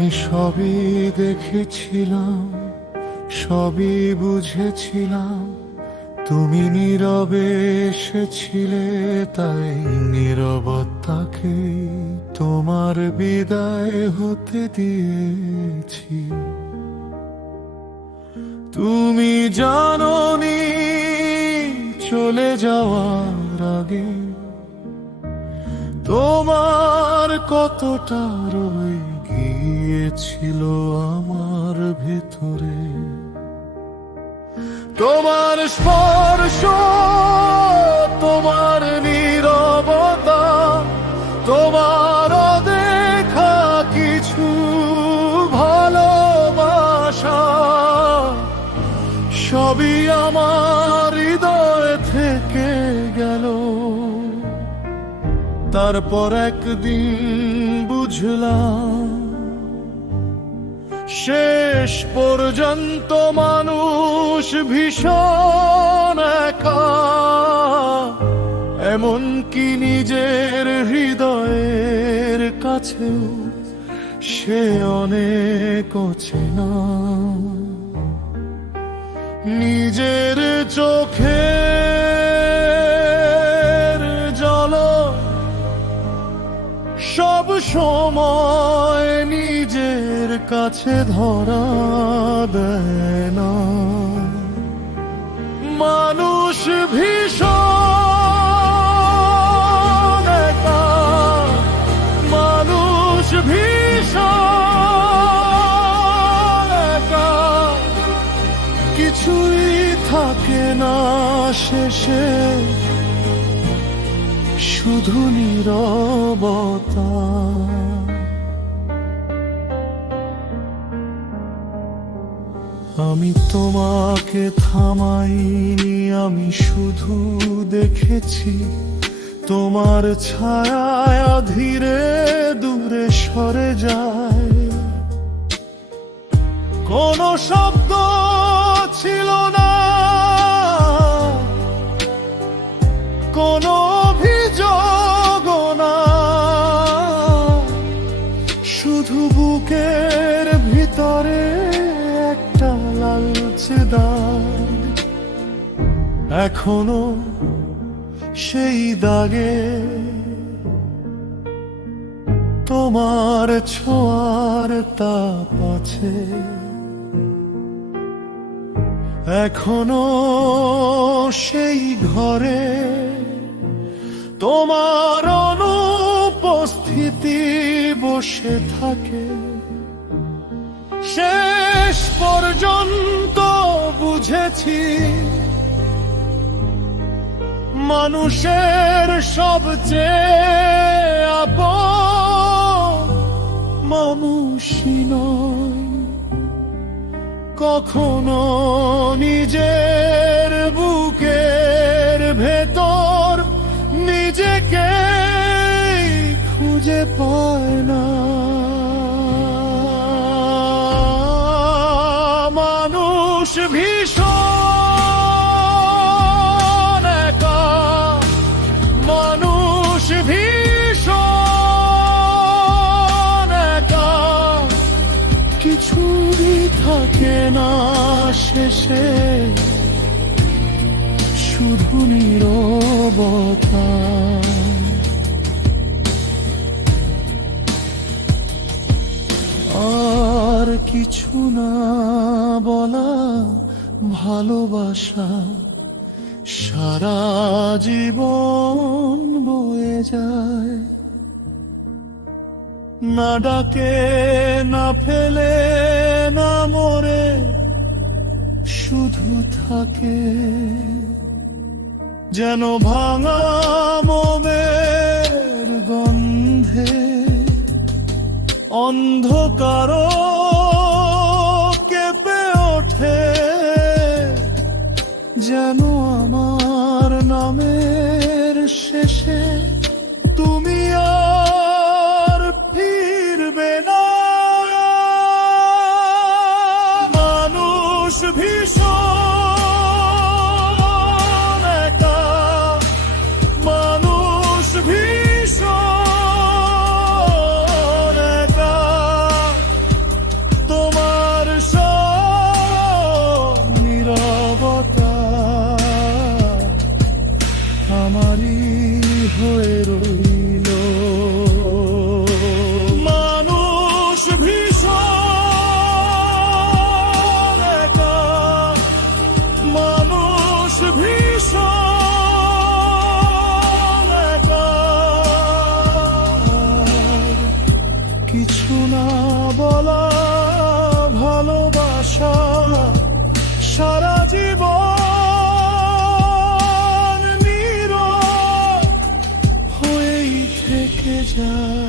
আমি সবই দেখেছিলাম, সবই বুঝেছিলাম, তুমি নীরবে এসেছিলে, তাই নীরবতাকে তোমার বিদায় হতে দিয়েছি। তুমি জানোনি চলে যাওয়ার আগে তোমার কতটা রয়ে গিয়েছিল আমার ভেতরে। তোমার স্পর্শ, তোমার নীরবতা, তোমার দেখা কিছু ভালোবাসা, সবই আমার হৃদয় থেকে গেল। তারপর একদিন বুঝলাম শেষ পর্যন্ত মানুষ ভীষণ একা, এমনকি নিজের হৃদয়ের কাছেও সে অনেক অচেনা। নিজের চোখের জল সব সময় নিজের কাছে ধরা দেয় না। মানুষ ভীষণ একা, মানুষ ভীষণ একা, কিছুই থাকে না শেষে, শুধু নীরবতা। আমি তোমাকে থামাইনি, আমি শুধু দেখেছি তোমার ছায়া ধীরে দূরে সরে যায়। কোনো শব্দ ছিল না, কোনো অভিযোগ না, শুধু বুকের ভিতরে একটা লালচে দাগ। এখনো সেই দাগে তোমার ছোঁয়ার তাপ আছে। এখনো সেই ঘরে তোমার অনুপস্থিতি বসে থাকে। শেষ পর্যন্ত বুঝেছি মানুষের সবচেয়ে আপন মানুষই নয়, কখনো নিজের বুকের ভেতর নিজেকে খুঁজে পায় না। মানুষ ভীষণ একা, মানুষ ভীষণ একা, কিছুই থাকে না শেষে, শুধু নীরবতা। আর কিছু না বলা ভালোবাসা সারা জীবন বয়ে যায়। না ডাকে, না ফেলে, না মরে, শুধু থাকে যেন ভাঙা মোমের গন্ধে। অন্ধকার কেঁপে ওঠে যেন আমার নামের শেষে তুমি আর ফিরবে না। মানুষ ভীষণ একা, মানুষ ভীষণ একা, যায়।